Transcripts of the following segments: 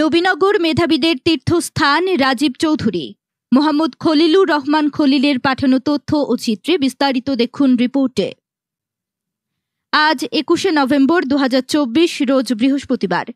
নবীনগর মেধাবীদের তীর্থস্থান রাজীব চৌধুরী। মোহাম্মদ খলিলুর রহমান খলিলের পাঠানো তথ্য ও চিত্রে বিস্তারিত দেখুন রিপোর্টে। আজ 21শে নভেম্বর 2024 রোজ বৃহস্পতিবার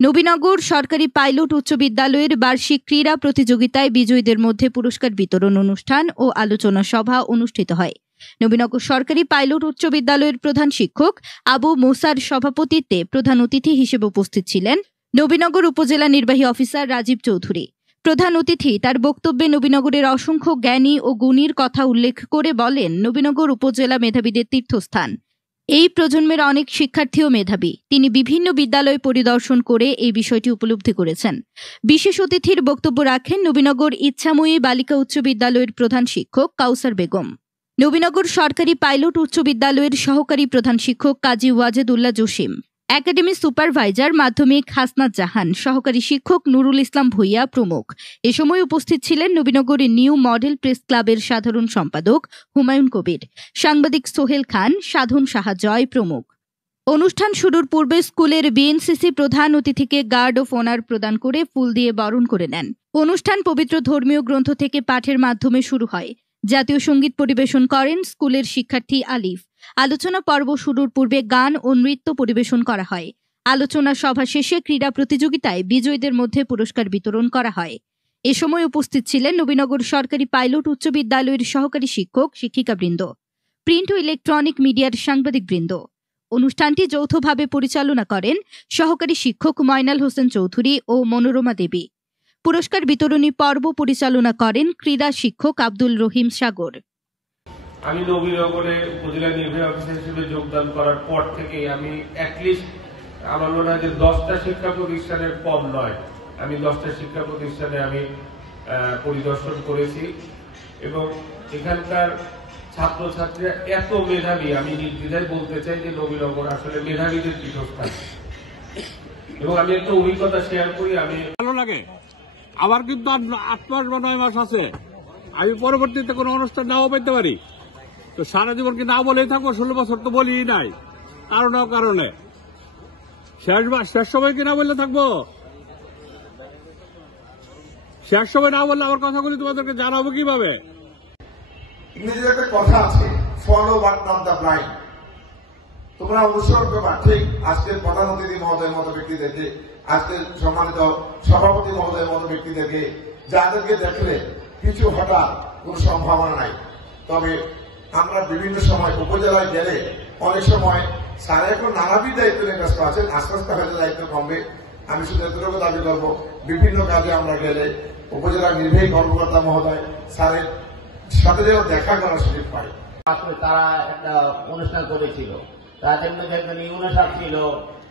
নবীনগর সরকারি পাইলট উচ্চ বিদ্যালয়ের বার্ষিক ক্রীড়া প্রতিযোগিতায় বিজয়ীদের মধ্যে পুরস্কার বিতরণ অনুষ্ঠান ও আলোচনা সভা অনুষ্ঠিত হয়। নবীনগর সরকারি পাইলট উচ্চ বিদ্যালয়ের প্রধান শিক্ষক আবু মুসার সভাপতিত্বে প্রধান অতিথি হিসেবে উপস্থিত ছিলেন নবীনগর উপজেলা নির্বাহী অফিসার রাজীব চৌধুরী। প্রধান অতিথি তার বক্তব্যে নবীনগরের অসংখ্য জ্ঞানী ও গুণীর কথা উল্লেখ করে বলেন, নবীনগর উপজেলা মেধাবীদের তীর্থস্থান। এই প্রজন্মের অনেক শিক্ষার্থীও মেধাবী। তিনি বিভিন্ন বিদ্যালয় পরিদর্শন করে এই বিষয়টি উপলব্ধি করেছেন। বিশেষ অতিথির বক্তব্য রাখেন নবীনগর ইচ্ছাময়ী বালিকা উচ্চ বিদ্যালয়ের প্রধান শিক্ষক কাউসার বেগম, নবীনগর সরকারি পাইলট উচ্চ বিদ্যালয়ের সহকারী প্রধান শিক্ষক কাজী ওয়াজেদুল্লাহ জসিম, একাডেমি সুপারভাইজার মাধ্যমিক হাসনাত জাহান, সহকারী শিক্ষক নুরুল ইসলাম ভূঁইয়া প্রমুখ। এ সময় উপস্থিত ছিলেন নবীনগরের নিউ মডেল প্রেস ক্লাবের সাধারণ সম্পাদক হুমায়ুন কবির, সাংবাদিক সোহেল খান, সাধন সাহা জয় প্রমুখ। অনুষ্ঠান শুরুর পূর্বে স্কুলের বিএনসিসি প্রধান অতিথিকে গার্ড অফ অনার প্রদান করে ফুল দিয়ে বরণ করে নেন। অনুষ্ঠান পবিত্র ধর্মীয় গ্রন্থ থেকে পাঠের মাধ্যমে শুরু হয়। জাতীয় সঙ্গীত পরিবেশন করেন স্কুলের শিক্ষার্থী আলিফ। আলোচনা পর্ব শুরুর পূর্বে গান ও নৃত্য পরিবেশন করা হয়। আলোচনা সভা শেষে ক্রীড়া প্রতিযোগিতায় বিজয়ীদের মধ্যে পুরস্কার বিতরণ করা হয়। এ সময় উপস্থিত ছিলেন নবীনগর সরকারি পাইলট উচ্চ বিদ্যালয়ের সহকারী শিক্ষক শিক্ষিকাবৃন্দ, প্রিন্ট ও ইলেকট্রনিক মিডিয়ার সাংবাদিকবৃন্দ। অনুষ্ঠানটি যৌথভাবে পরিচালনা করেন সহকারী শিক্ষক ময়নাল হোসেন চৌধুরী ও মনোরমা দেবী। পুরস্কার বিতরণী পর্ব পরিচালনা করেন ক্রীড়া শিক্ষক আব্দুল রহিম সাগর। আমি নবীনগরে উপজেলা নির্বাহী অফিসার হিসেবে যোগদান করার পর থেকে আমি অ্যাটলিস্ট আমার মনে হয় যে 10টা শিক্ষা প্রতিষ্ঠানের কম নয়, আমি 10টা শিক্ষা প্রতিষ্ঠানে আমি পরিদর্শন করেছি এবং এখানকার ছাত্রছাত্রীরা এত মেধাবী, আমি নির্দ্বিধায় বলতে চাই যে নবীনগর আসলে মেধাবীদের পীঠস্থান। এবং আমি একটা অভিজ্ঞতা শেয়ার করি, আমি ভালো লাগে। আমার কিন্তু 8 মাস বা 9 মাস আছে, আমি পরবর্তীতে কোনো অনুষ্ঠান নাও পেতে পারি। তো সারা জীবন কি না বলেই থাকবো? 16 বছর তো বলি নাই কারণে শেষ সময় কি না বললে থাকবো? শেষ সময় না বললে আমার কথাগুলি তোমাদেরকে জানাবো কিভাবে? ইংরেজিতে একটা কথা আছে, follow but not the blind. তোমরা অনুসরণ করবা ঠিক আজকের প্রধান অতিথি মহোদয়ের মতো ব্যক্তিদেরকে, আজকের সম্মানিত সভাপতি মহোদয়ের মতো ব্যক্তিদেরকে, যাদেরকে দেখলে কিছু হঠাৎ কোন সম্ভাবনা নাই। তবে আমরা বিভিন্ন সময় উপজেলায় গেলে অনেক সময় স্যার এখন নানাবিধ দায়িত্ব নিয়ে ব্যস্ত আছেন, আস্তে আস্তে হয়তো দায়িত্ব কমবে। আমি শুধু এতটুকু দাবি করবো, বিভিন্ন কাজে আমরা গেলে উপজেলার নির্বাহী কর্মকর্তা মহোদয় স্যারের সাথে যেন দেখা করার সুযোগ পাই। আসলে তারা একটা অনুষ্ঠান করেছিল, তাদের মধ্যে একজন ইউনেসার ছিল,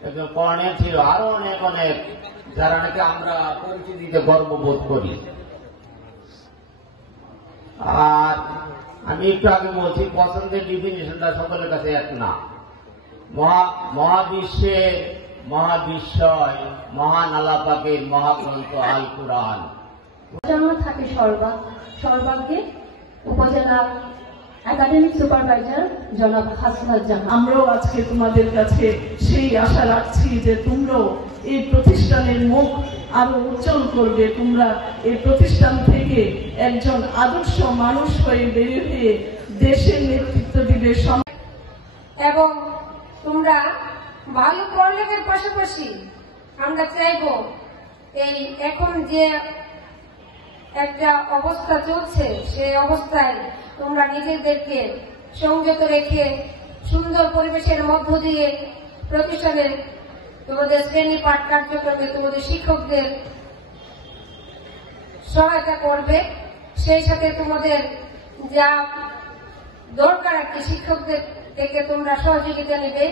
একজন কর্নেল ছিল, আরো অনেক যারা নাকি আমরা পরিচিতিতে গর্ববোধ করি। আর আমি একটু আগে বলছি, পছন্দের ডিফিনিশনটা সকলের কাছে এক না। মহাবিশ্বের মহাবিশ্বয় মহান আল্লাহ পাকের মহাগ্রন্থ আল কুরআন থাকে সর্বাগ্রে উপজেলা একাডেমিক সুপারভাইজার জনাব হাসনাত জাহান। আমরাও আজকে তোমাদের কাছে সেই আশা রাখছি যে তোমরাও এই প্রতিষ্ঠানের মুখ আরো উজ্জ্বল করবে। তোমরা এই প্রতিষ্ঠান থেকে একজন আদর্শ মানুষ হয়ে বেরিয়ে হয়ে দেশের নেতৃত্ব দিবে। এবং তোমরা ভালো পড়ালেখার পাশাপাশি আমরা চাইব এই এখন যে একটা অবস্থা চলছে সেই অবস্থায় তোমরা নিজেদেরকে সংযত রেখে সুন্দর পরিবেশের মধ্য দিয়ে প্রতিষ্ঠানের তোমাদের শ্রেণী পাঠ কার্যক্রমে তোমাদের শিক্ষকদের সহায়তা করবে। সেই সাথে তোমাদের যা দরকার আর কি শিক্ষকদের থেকে তোমরা সহযোগিতা নেবে।